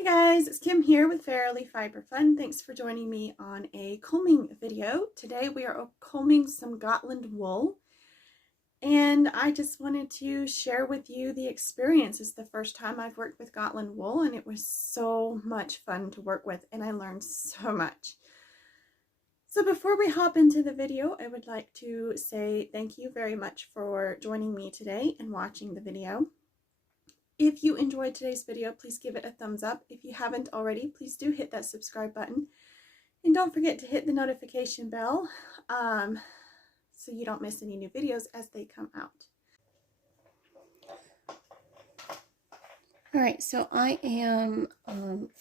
Hey guys, it's Kim here with Fairly Fiber Fun. Thanks for joining me on a combing video. Today we are combing some Gotland wool, and I just wanted to share with you the experience. It's the first time I've worked with Gotland wool, and it was so much fun to work with, and I learned so much. So before we hop into the video, I would like to say thank you very much for joining me today and watching the video. If you enjoyed today's video, please give it a thumbs up. If you haven't already, please do hit that subscribe button. And don't forget to hit the notification bell so you don't miss any new videos as they come out. Alright, so I am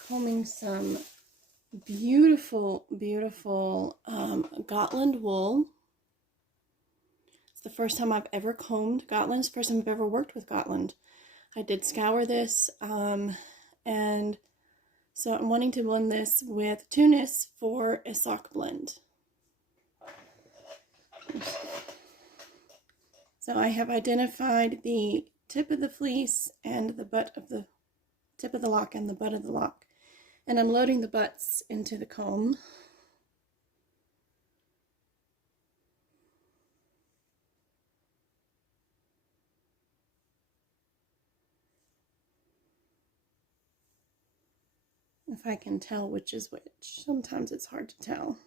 combing some beautiful Gotland wool. It's the first time I've ever combed Gotland. It's the first time I've ever worked with Gotland. I did scour this, and so I'm wanting to blend this with Tunis for a sock blend. So I have identified the tip of the fleece and the butt of the tip of the lock and the butt of the lock, and I'm loading the butts into the comb. If I can tell which is which. Sometimes it's hard to tell.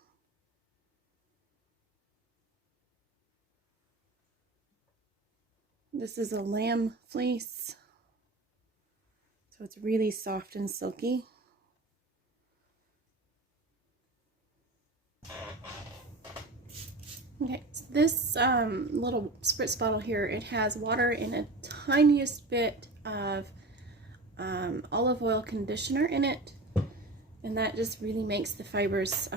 This is a lamb fleece, so it's really soft and silky. Okay, so this little spritz bottle here, it has water and a tiniest bit of olive oil conditioner in it. And that just really makes the fibers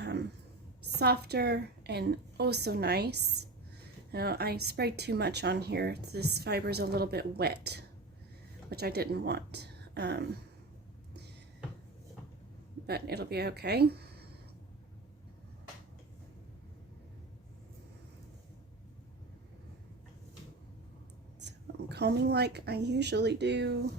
softer and oh so nice. Now, I sprayed too much on here. This fiber is a little bit wet, which I didn't want. But it'll be okay. So I'm combing like I usually do.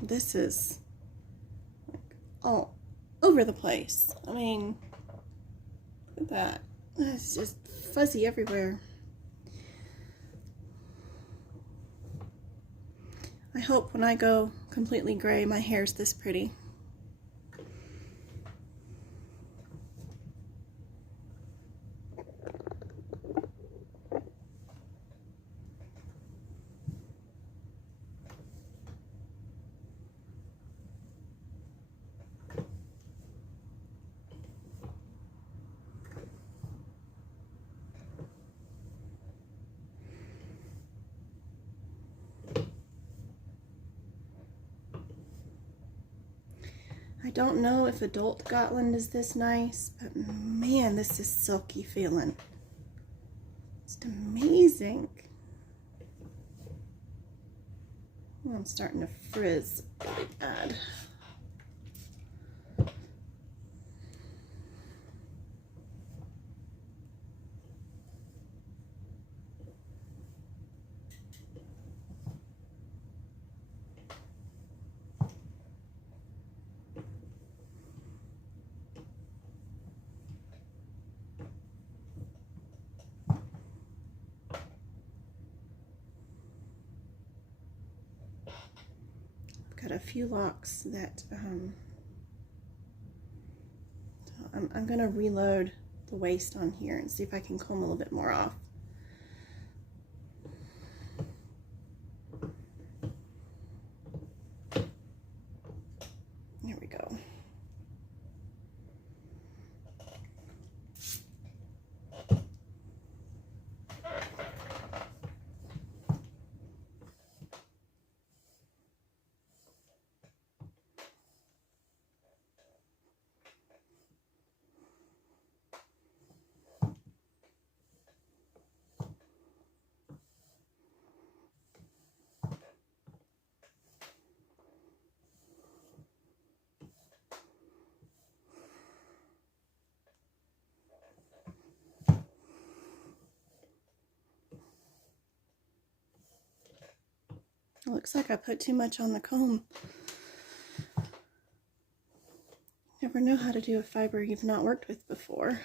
This is like all over the place. I mean, look at that. It's just fuzzy everywhere. I hope when I go completely gray, my hair's this pretty. I don't know if adult Gotland is this nice, but man, this is silky feeling. It's amazing. Oh, I'm starting to frizz really bad. Got a few locks that I'm gonna reload the waist on here and see if I can comb a little bit more off. There we go. looks like I put too much on the comb. Never know how to do a fiber you've not worked with before.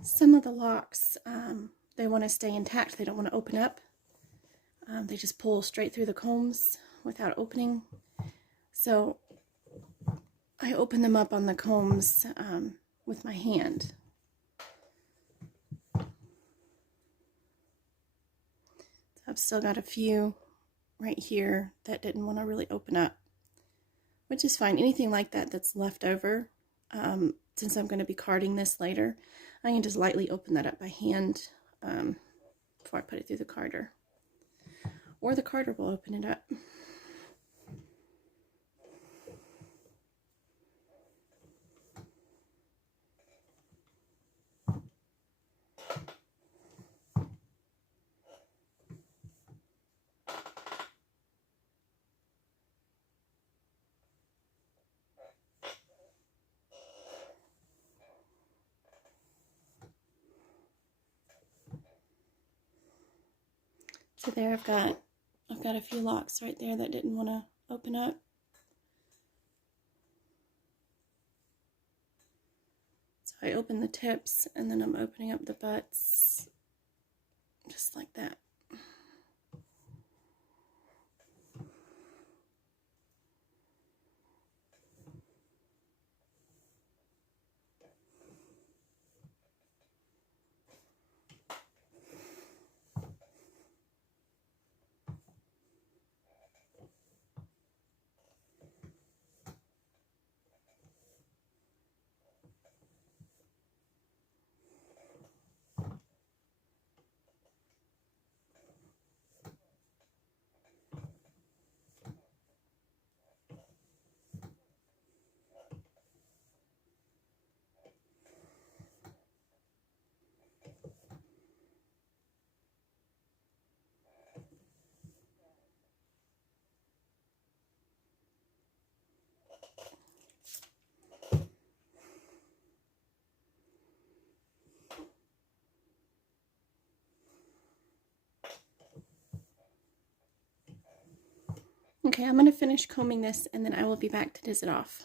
Some of the locks, they want to stay intact. They don't want to open up. They just pull straight through the combs without opening. So I open them up on the combs with my hand. So I've still got a few right here that didn't want to really open up, which is fine. Anything like that that's left over, since I'm going to be carding this later, I can just lightly open that up by hand before I put it through the carder. Or the carder will open it up. So there I've got a few locks right there that didn't want to open up. So I open the tips and then I'm opening up the butts just like that. Okay, I'm going to finish combing this and then I will be back to diz it off.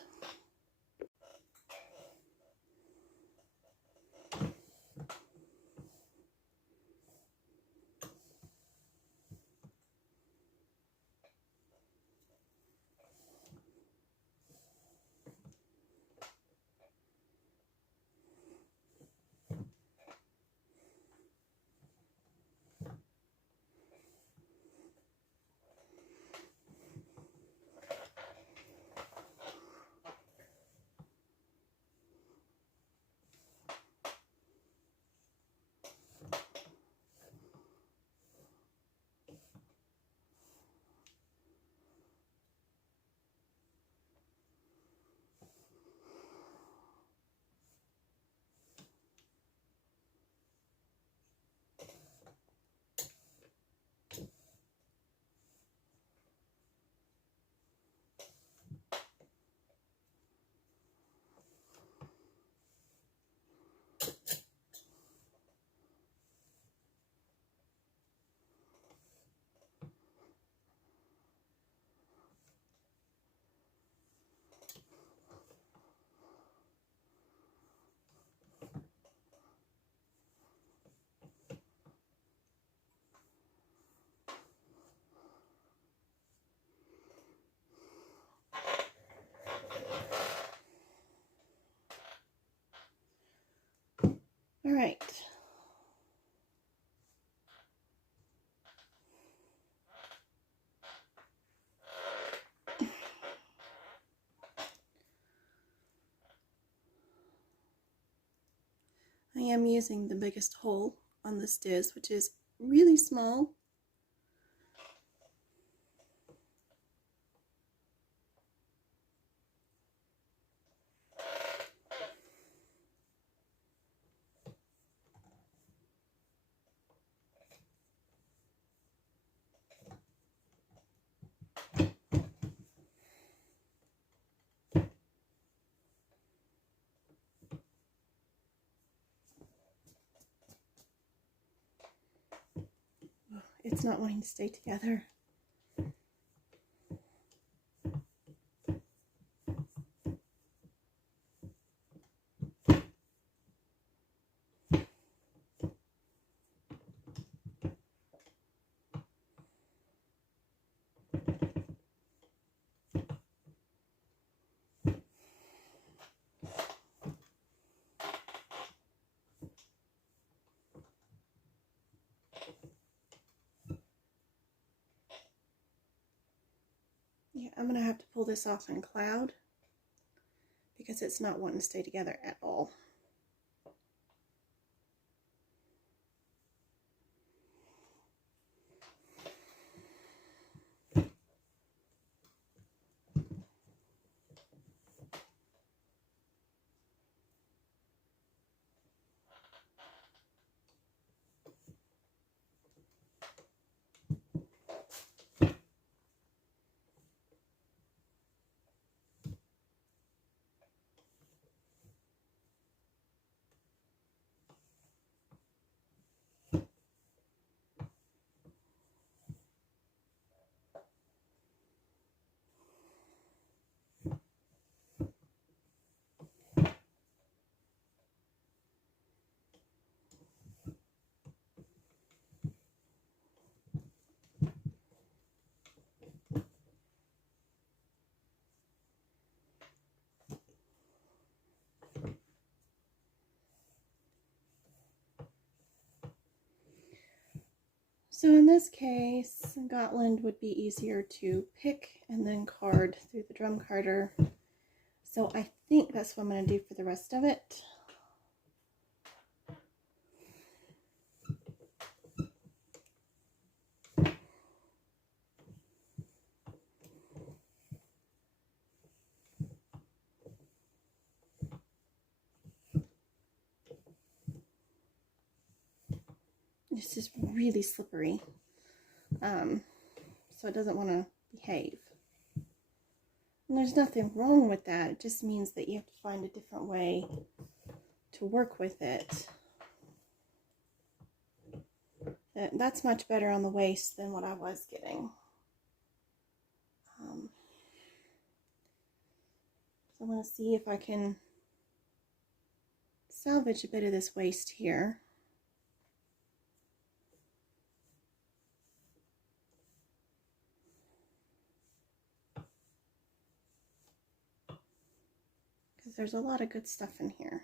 All right. I am using the biggest hole on this diz, which is really small. It's not wanting to stay together. Yeah, I'm going to have to pull this off in Cloud because it's not wanting to stay together at all. So in this case, Gotland would be easier to pick and then card through the drum carder. So I think that's what I'm going to do for the rest of it. This is really slippery, so it doesn't want to behave. And there's nothing wrong with that. It just means that you have to find a different way to work with it. That's much better on the waist than what I was getting. So I'm going to see if I can salvage a bit of this waist here. Because there's a lot of good stuff in here.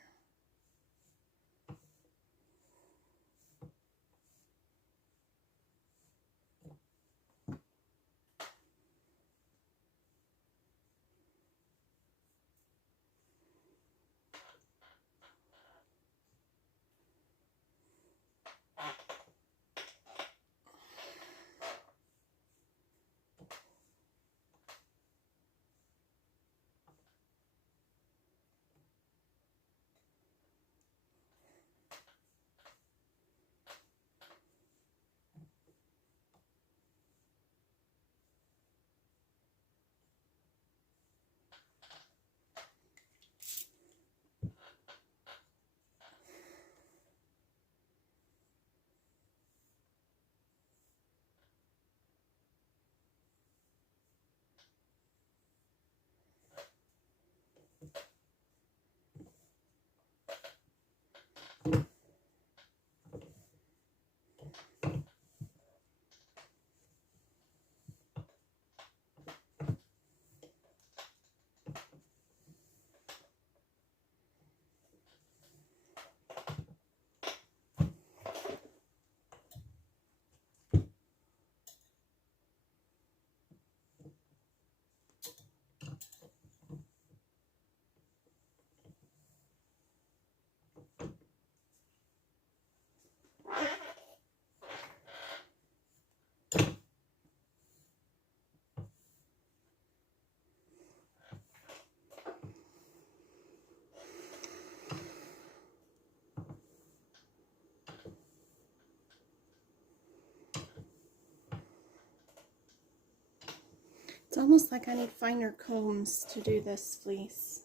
It's almost like I need finer combs to do this fleece.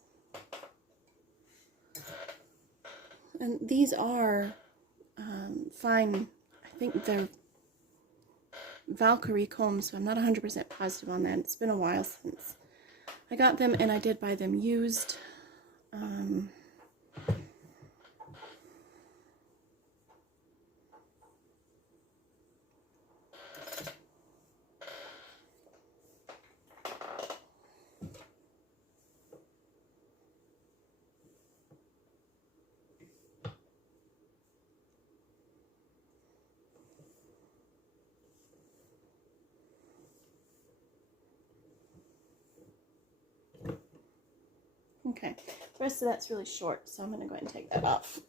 And these are fine. I think they're Valkyrie combs, so I'm not 100% positive on that. It's been a while since I got them, and I did buy them used. Okay, the rest of that's really short, so I'm going to go ahead and take that off.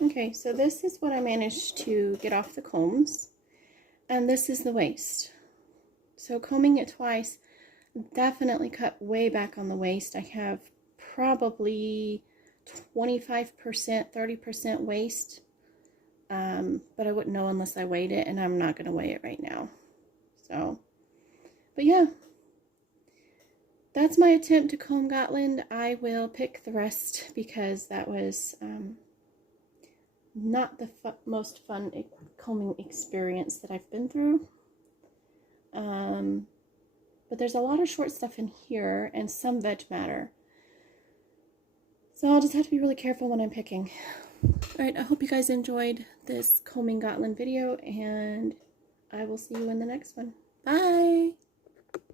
Okay, so this is what I managed to get off the combs, and this is the waist. So combing it twice definitely cut way back on the waist. I have probably 25%, 30% waist. But I wouldn't know unless I weighed it, and I'm not going to weigh it right now. So, but yeah, that's my attempt to comb Gotland. I will pick the rest because that was not the most fun combing experience that I've been through. But there's a lot of short stuff in here and some veg matter. So I'll just have to be really careful when I'm picking. Alright, I hope you guys enjoyed this Combing Gotland video, and I will see you in the next one. Bye!